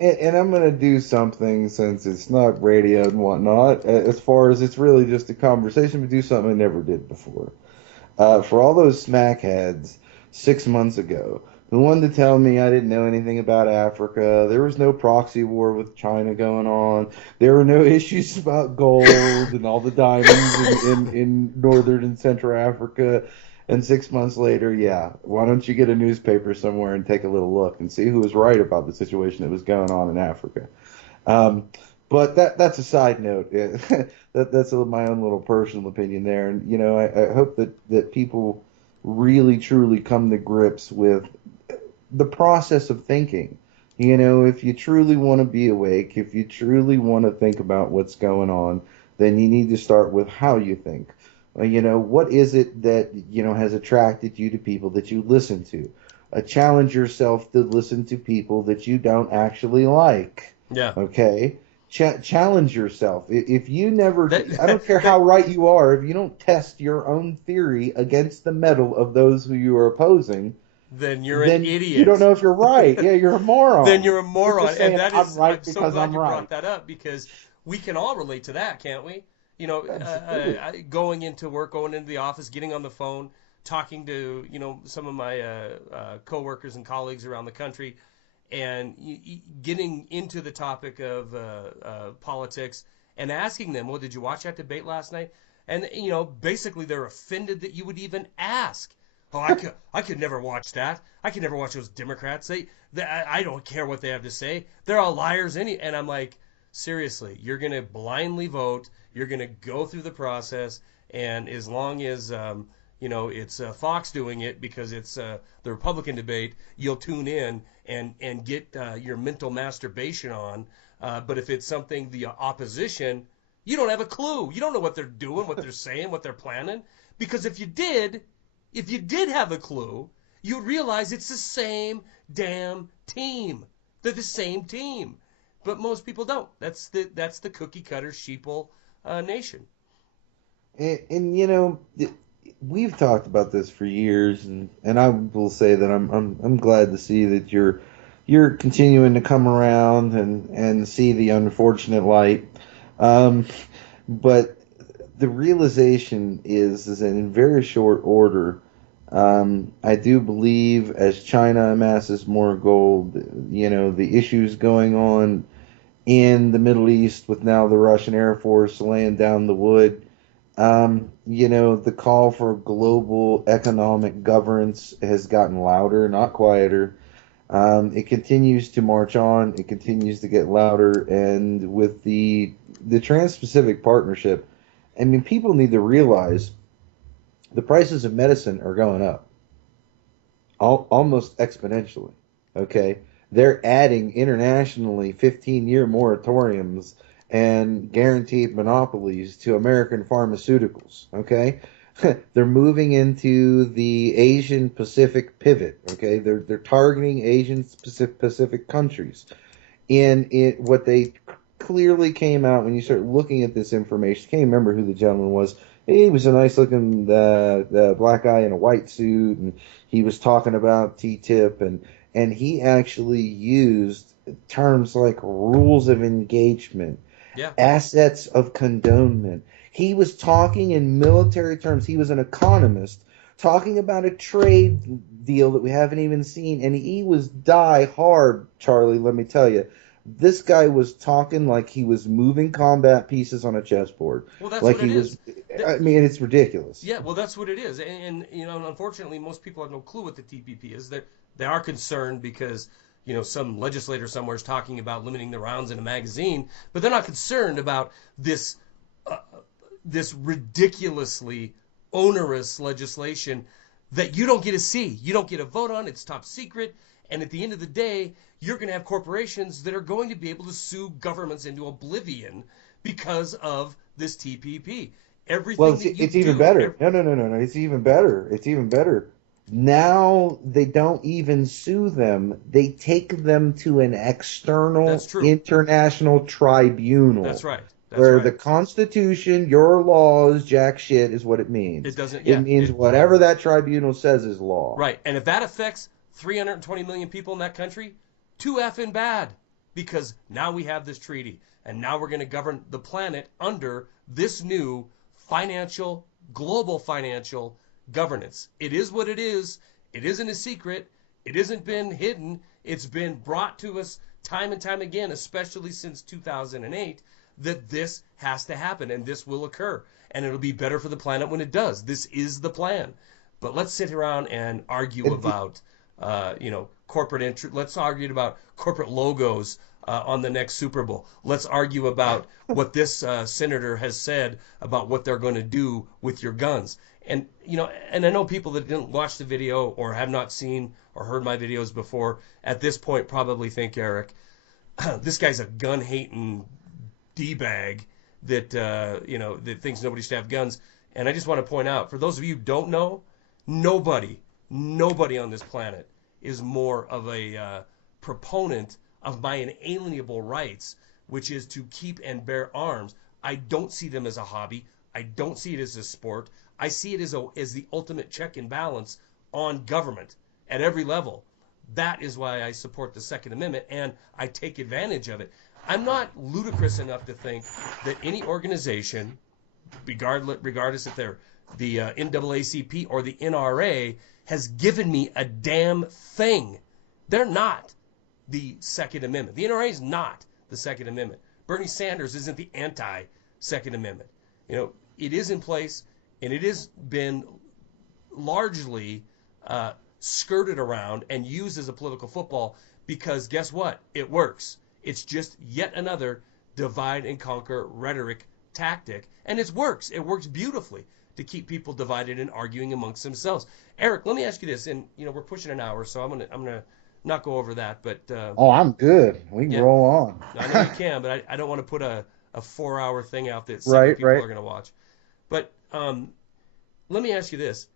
And I'm going to do something, since it's not radio and whatnot, as far as it's really just a conversation, but do something I never did before. For all those smackheads 6 months ago who wanted to tell me I didn't know anything about Africa, there was no proxy war with China going on, there were no issues about gold and all the diamonds in northern and central Africa, and 6 months later, why don't you get a newspaper somewhere and take a little look and see who was right about the situation that was going on in Africa. But that's a side note. That's my own little personal opinion there. And, I hope that people really, truly come to grips with the process of thinking. If you truly want to be awake, if you truly want to think about what's going on, then you need to start with how you think. What is it that, has attracted you to people that you listen to? Challenge yourself to listen to people that you don't actually like. Yeah. Okay? Challenge yourself. If you never, I don't care how right you are, if you don't test your own theory against the metal of those who you are opposing, then you're an then you don't idiot. know if you're right. Yeah, you're a Then moron. you're a You're moron. just And saying that I'm is, right I'm so because glad I'm you brought right. that up because we can all relate to that, can't we? Absolutely. Going into work, going into the office, getting on the phone, talking to, some of my coworkers and colleagues around the country, and getting into the topic of politics and asking them, well, did you watch that debate last night? And, basically they're offended that you would even ask. Oh, I could never watch that. I could never watch those Democrats. I don't care what they have to say. They're all liars. And I'm like, seriously, you're going to blindly vote. You're going to go through the process. And as long as, it's Fox doing it because it's the Republican debate, you'll tune in and get your mental masturbation on. But if it's something, the opposition, you don't have a clue. You don't know what they're doing, what they're saying, what they're planning. Because if you did have a clue, you'd realize it's the same damn team. They're the same team. But most people don't. That's the cookie cutter sheeple nation. And we've talked about this for years, and I will say that I'm glad to see that you're continuing to come around and see the unfortunate light. Um, but the realization is that in very short order, I do believe as China amasses more gold, the issues going on in the Middle East with now the Russian Air Force laying down the wood. The call for global economic governance has gotten louder, not quieter. It continues to march on. It continues to get louder, and with the Trans-Pacific Partnership, I mean, people need to realize the prices of medicine are going up almost exponentially. Okay, they're adding internationally 15-year moratoriums and guaranteed monopolies to American pharmaceuticals. Okay, they're moving into the Asian Pacific pivot. Okay, they're targeting Asian Pacific countries, and what they clearly came out when you start looking at this information. I can't remember who the gentleman was. He was a nice looking black guy in a white suit, and he was talking about TTIP, and he actually used terms like rules of engagement, Yeah. assets of condonement. He was talking in military terms. He was an economist talking about a trade deal that we haven't even seen, and he was die hard, Charlie, let me tell you. This guy was talking like he was moving combat pieces on a chessboard. Well, that's Like what he it was, is. I mean, it's ridiculous. Yeah, well, that's what it is. Unfortunately, most people have no clue what the TPP is. They are concerned because, some legislator somewhere is talking about limiting the rounds in a magazine, but they're not concerned about uh, this ridiculously onerous legislation that you don't get to see. You don't get a vote on. It's top secret. And at the end of the day, you're going to have corporations that are going to be able to sue governments into oblivion because of this TPP. Well, Everything that you it's even do, better. No. It's even better. It's even better. Now they don't even sue them. They take them to an that's external true. international That's tribunal right. That's where right. the Constitution, your laws, jack shit is what it It means. doesn't, It yeah, means whatever that tribunal says is law. right. And if that affects 320 million people in that country, too effing bad. Because now we have this treaty. And now we're going to govern the planet under this new global financial governance. It is what it is. It isn't a secret. It hasn't been hidden. It's been brought to us time and time again, especially since 2008, that this has to happen and this will occur. And it'll be better for the planet when it does. This is the plan. But let's sit around and argue about, corporate interest. Let's argue about corporate logos on the next Super Bowl. Let's argue about what this senator has said about what they're going to do with your guns. And and I know people that didn't watch the video or have not seen or heard my videos before at this point probably think, Eric, this guy's a gun hating d-bag that thinks nobody should have guns. And I just want to point out, for those of you who don't know, nobody on this planet is more of a proponent of my inalienable rights, which is to keep and bear arms. I don't see them as a hobby. I don't see it as a sport. I see it as the ultimate check and balance on government. at every level. That is why I support the Second Amendment, and I take advantage of it. I'm not ludicrous enough to think that any organization, regardless if they're the NAACP or the NRA, has given me a damn thing. They're not the Second Amendment. The NRA is not the Second Amendment. Bernie Sanders isn't the anti-Second Amendment. It is in place, and it has been largely skirted around and used as a political football because guess what? It works. It's just yet another divide and conquer rhetoric tactic, and it works. It works beautifully to keep people divided and arguing amongst themselves. Eric, let me ask you this, and we're pushing an hour, so I'm gonna not go over that, but oh, I'm good. We can roll on. I know you can, but I don't want to put a 4-hour thing out that people are going to watch. But let me ask you this.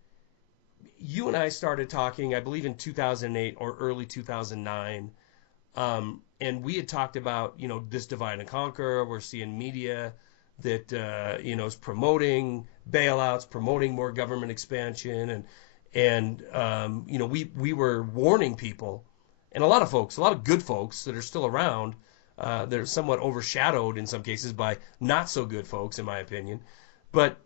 You and I started talking, I believe, in 2008 or early 2009, and we had talked about, this divide and conquer. We're seeing media that, is promoting bailouts, promoting more government expansion, and we were warning people, and a lot of good folks that are still around, they're somewhat overshadowed in some cases by not so good folks, in my opinion. But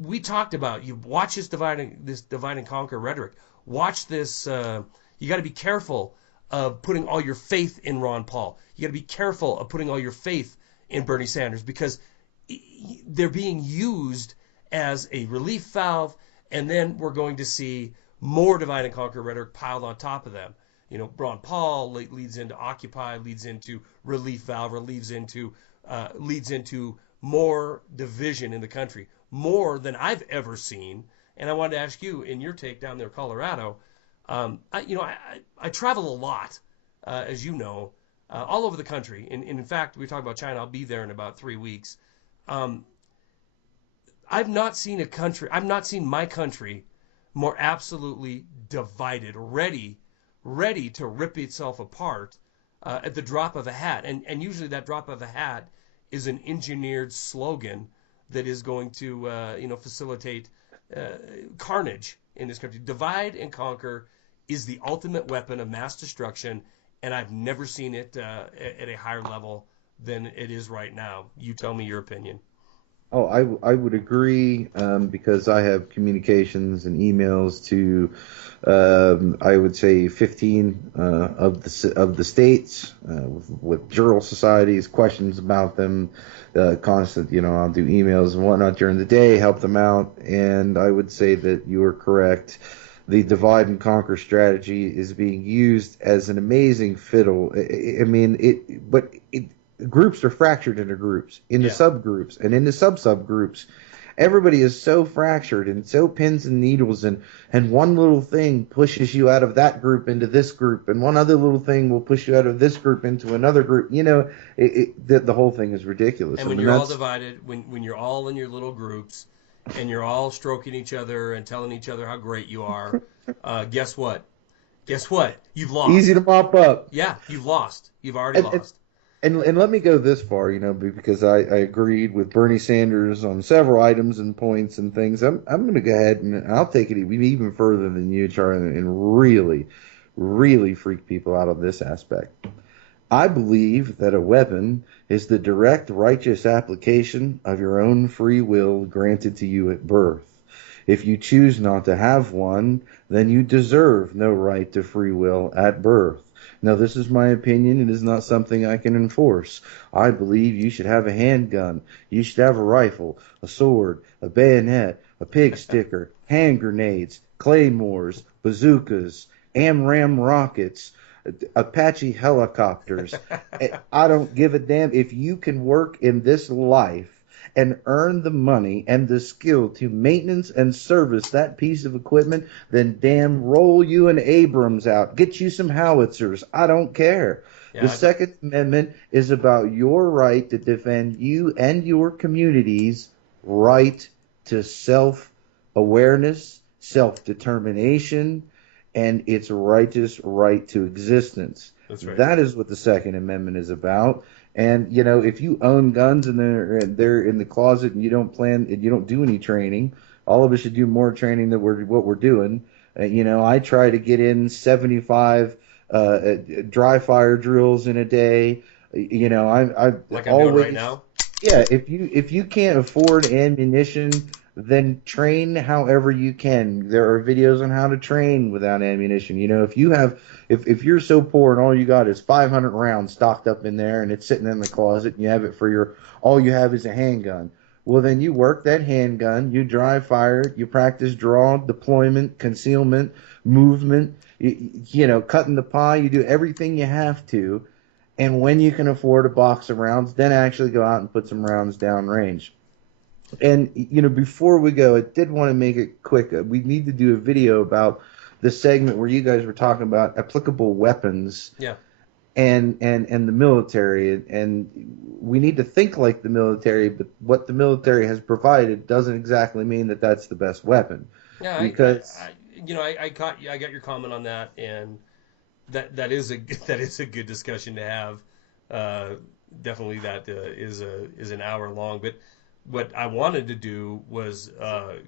we talked about, you watch this divide and conquer rhetoric. Watch this. You got to be careful of putting all your faith in Ron Paul. You got to be careful of putting all your faith in Bernie Sanders because they're being used as a relief valve, and then we're going to see more divide and conquer rhetoric piled on top of them. Ron Paul leads into Occupy, leads into relief valve, or leads into more division in the country, more than I've ever seen. And I wanted to ask you, in your take down there, Colorado, I travel a lot, as you know, all over the country. And in fact, we talked about China. I'll be there in about 3 weeks. I've not seen my country more absolutely divided, ready to rip itself apart at the drop of a hat. And usually that drop of a hat is an engineered slogan that is going to facilitate carnage in this country. Divide and conquer is the ultimate weapon of mass destruction, and I've never seen it at a higher level than it is right now. You tell me your opinion. Oh, I would agree because I have communications and emails to I would say 15 of the states with jural societies, questions about them, constant. I'll do emails and whatnot during the day, help them out, and I would say that you are correct. The divide and conquer strategy is being used as an amazing fiddle. Groups are fractured into groups, into subgroups, and into subgroups. Everybody is so fractured and so pins and needles, and one little thing pushes you out of that group into this group, and one other little thing will push you out of this group into another group. The whole thing is ridiculous. And when you're all divided, when you're all in your little groups, and you're all stroking each other and telling each other how great you are, guess what? You've lost. Easy to mop up. Yeah, you've lost. You've already lost. And let me go this far, because I agreed with Bernie Sanders on several items and points and things. I'm going to go ahead and I'll take it even further than you, Charlie, and really, really freak people out on this aspect. I believe that a weapon is the direct righteous application of your own free will granted to you at birth. If you choose not to have one, then you deserve no right to free will at birth. Now, this is my opinion. It is not something I can enforce. I believe you should have a handgun. You should have a rifle, a sword, a bayonet, a pig sticker, hand grenades, claymores, bazookas, AMRAAM rockets, Apache helicopters. I don't give a damn. If you can work in this life and earn the money and the skill to maintenance and service that piece of equipment, then damn, roll you an Abrams out. Get you some howitzers. I don't care. The Second Amendment is about your right to defend you and your community's right to self-awareness, self-determination, and its righteous right to existence. That's right. That is what the Second Amendment is about. And if you own guns and they're in the closet and you don't do any training, all of us should do more training than what we're doing. I try to get in 75 dry fire drills in a day. I Like I'm doing right always, now. yeah. If you can't afford ammunition, then train however you can. There are videos on how to train without ammunition. If you're so poor and all you got is 500 rounds stocked up in there and it's sitting in the closet and you have it for all you have is a handgun. Well, then you work that handgun, you dry fire it, you practice draw, deployment, concealment, movement, cutting the pie, you do everything you have to. And when you can afford a box of rounds, then actually go out and put some rounds down range. And before we go, I did want to make it quick. We need to do a video about the segment where you guys were talking about applicable weapons Yeah. and the military, and we need to think like the military, but what the military has provided doesn't exactly mean that that's the best weapon, Yeah. because I got your comment on that, and that is a that is a good discussion to have. Uh, Definitely that is an hour long. But what I wanted to do was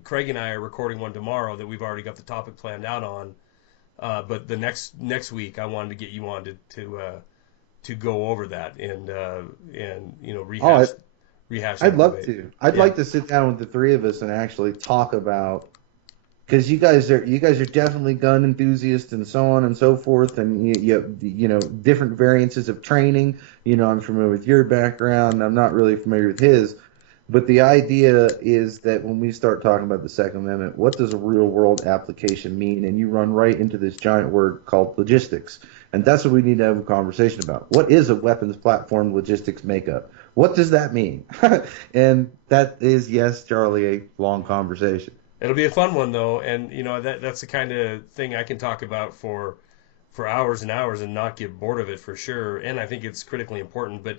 Craig and I are recording one tomorrow that we've already got the topic planned out on. But the next week I wanted to get you on to go over that and oh, rehash I'd that love debate. to. I'd Yeah. like to sit down with the three of us and actually talk about, because you guys are definitely gun enthusiasts and so on and so forth, and different variances of training. I'm familiar with your background. I'm not really familiar with his, but the idea is that when we start talking about the Second Amendment, what does a real world application mean? And you run right into this giant word called logistics, and that's what we need to have a conversation about. What is a weapons platform logistics makeup? What does that mean? And that is, yes, Charlie, a long conversation. It'll be a fun one though, and that's the kind of thing I can talk about for hours and hours and not get bored of it for sure. And I think it's critically important. But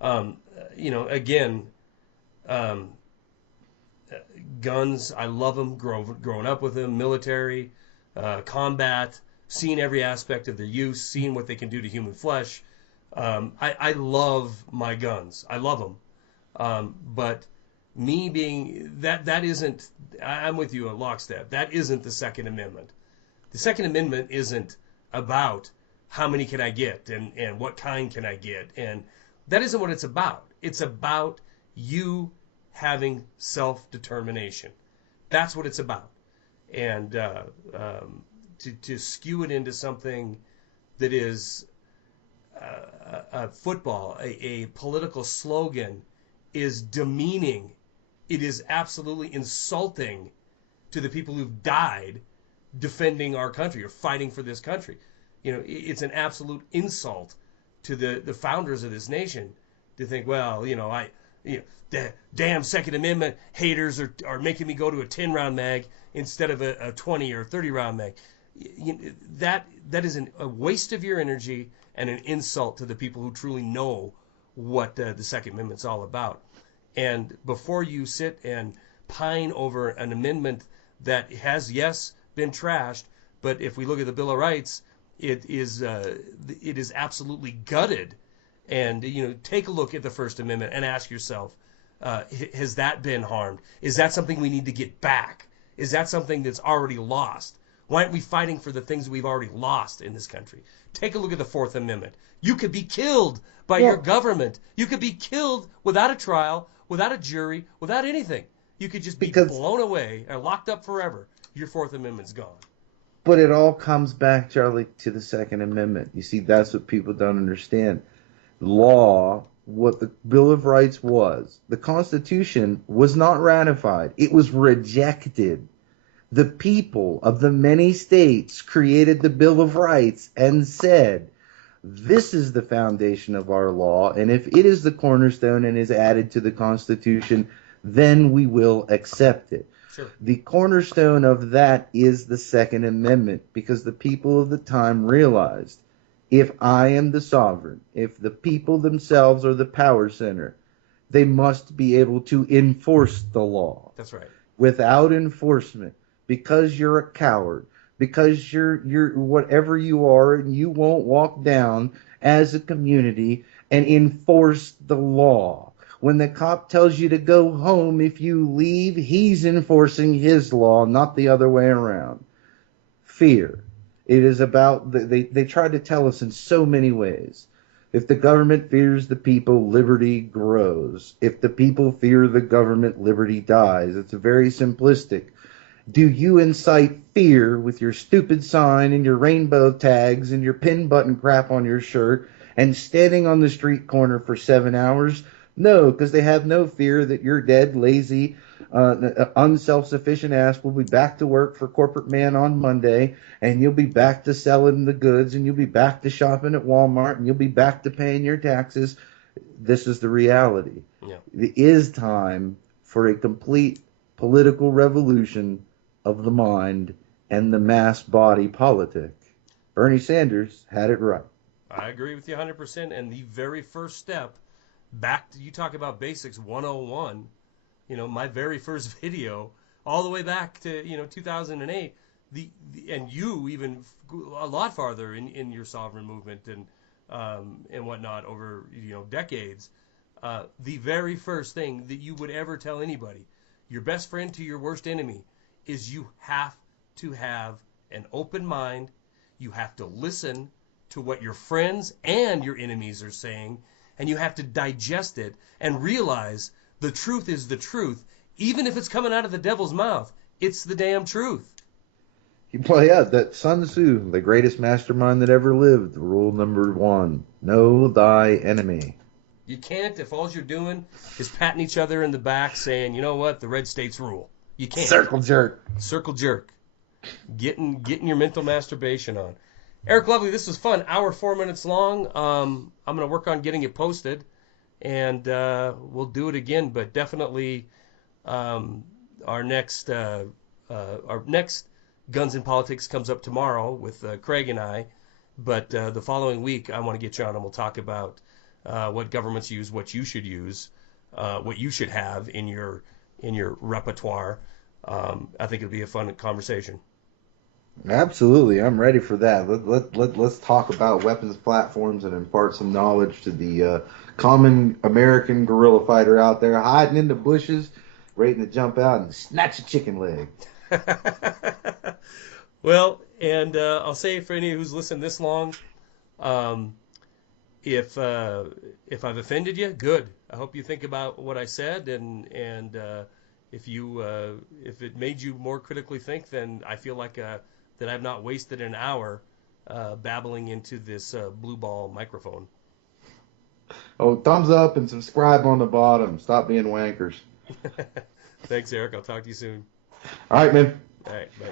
again, um, guns, I love them. Growing up with them, military, combat, seeing every aspect of their use, seeing what they can do to human flesh. I love my guns. I love them. But me being that isn't. I'm with you at lockstep. That isn't the Second Amendment. The Second Amendment isn't about how many can I get and what kind can I get, and that isn't what it's about. It's about you having self-determination. That's what it's about. And to skew it into something that is a football, a political slogan, is demeaning. It is absolutely insulting to the people who've died defending our country or fighting for this country. It's an absolute insult to the founders of this nation to think, well, the damn Second Amendment haters are making me go to a 10-round mag instead of a 20 or 30-round mag. That is a waste of your energy and an insult to the people who truly know what the Second Amendment's all about. And before you sit and pine over an amendment that has, yes, been trashed, but if we look at the Bill of Rights, it is absolutely gutted. And take a look at the First Amendment and ask yourself, has that been harmed? Is that something we need to get back? Is that something that's already lost? Why aren't we fighting for the things we've already lost in this country? Take a look at the Fourth Amendment. You could be killed by your government. You could be killed without a trial, without a jury, without anything. You could just be blown away or locked up forever. Your Fourth Amendment's gone. But it all comes back, Charlie, to the Second Amendment. You see, that's what people don't understand. Law, what the Bill of Rights was, the Constitution was not ratified. It was rejected. The people of the many states created the Bill of Rights and said, this is the foundation of our law, and if it is the cornerstone and is added to the Constitution, then we will accept it. Sure. The cornerstone of that is the Second Amendment, because the people of the time realized, if I am the sovereign, if the people themselves are the power center, they must be able to enforce the law. That's right. Without enforcement, because you're a coward, because you're whatever you are, and you won't walk down as a community and enforce the law. When the cop tells you to go home if you leave, he's enforcing his law, not the other way around. fear. It is about, they try to tell us in so many ways. If the government fears the people, liberty grows. If the people fear the government, liberty dies. It's very simplistic. Do you incite fear with your stupid sign and your rainbow tags and your pin button crap on your shirt and standing on the street corner for 7 hours? No, because they have no fear that your dead, lazy, unself-sufficient ass will be back to work for corporate man on Monday, and you'll be back to selling the goods, and you'll be back to shopping at Walmart, and you'll be back to paying your taxes. This is the reality. Yeah. It is time for a complete political revolution of the mind and the mass body politic. Bernie Sanders had it right. I agree with you 100%. And the very first step back to, you talk about basics 101, my very first video, all the way back to, 2008, and you even a lot farther in your sovereign movement and whatnot over, decades. The very first thing that you would ever tell anybody, your best friend to your worst enemy, is you have to have an open mind. You have to listen to what your friends and your enemies are saying, and you have to digest it and realize the truth is the truth. Even if it's coming out of the devil's mouth, it's the damn truth. Well, yeah, that Sun Tzu, the greatest mastermind that ever lived, rule number 1, know thy enemy. You can't if all you're doing is patting each other in the back saying, you know what, the red states rule. You can't. Circle jerk. Circle jerk. Getting your mental masturbation on. Eric Lovely, this was fun. Hour 4 minutes long. I'm going to work on getting it posted, and we'll do it again. But definitely, our next Guns and Politics comes up tomorrow with Craig and I. But the following week, I want to get you on, and we'll talk about what governments use, what you should use, what you should have in your repertoire. I think it'll be a fun conversation. Absolutely, I'm ready for that. Let's talk about weapons platforms and impart some knowledge to the common American guerrilla fighter out there hiding in the bushes, waiting to jump out and snatch a chicken leg. Well, and I'll say for any who's listened this long, if I've offended you, good. I hope you think about what I said, and if it made you more critically think, then I feel like that I've not wasted an hour babbling into this blue ball microphone. Oh, thumbs up and subscribe on the bottom. Stop being wankers. Thanks, Eric. I'll talk to you soon. All right, man. All right, bye.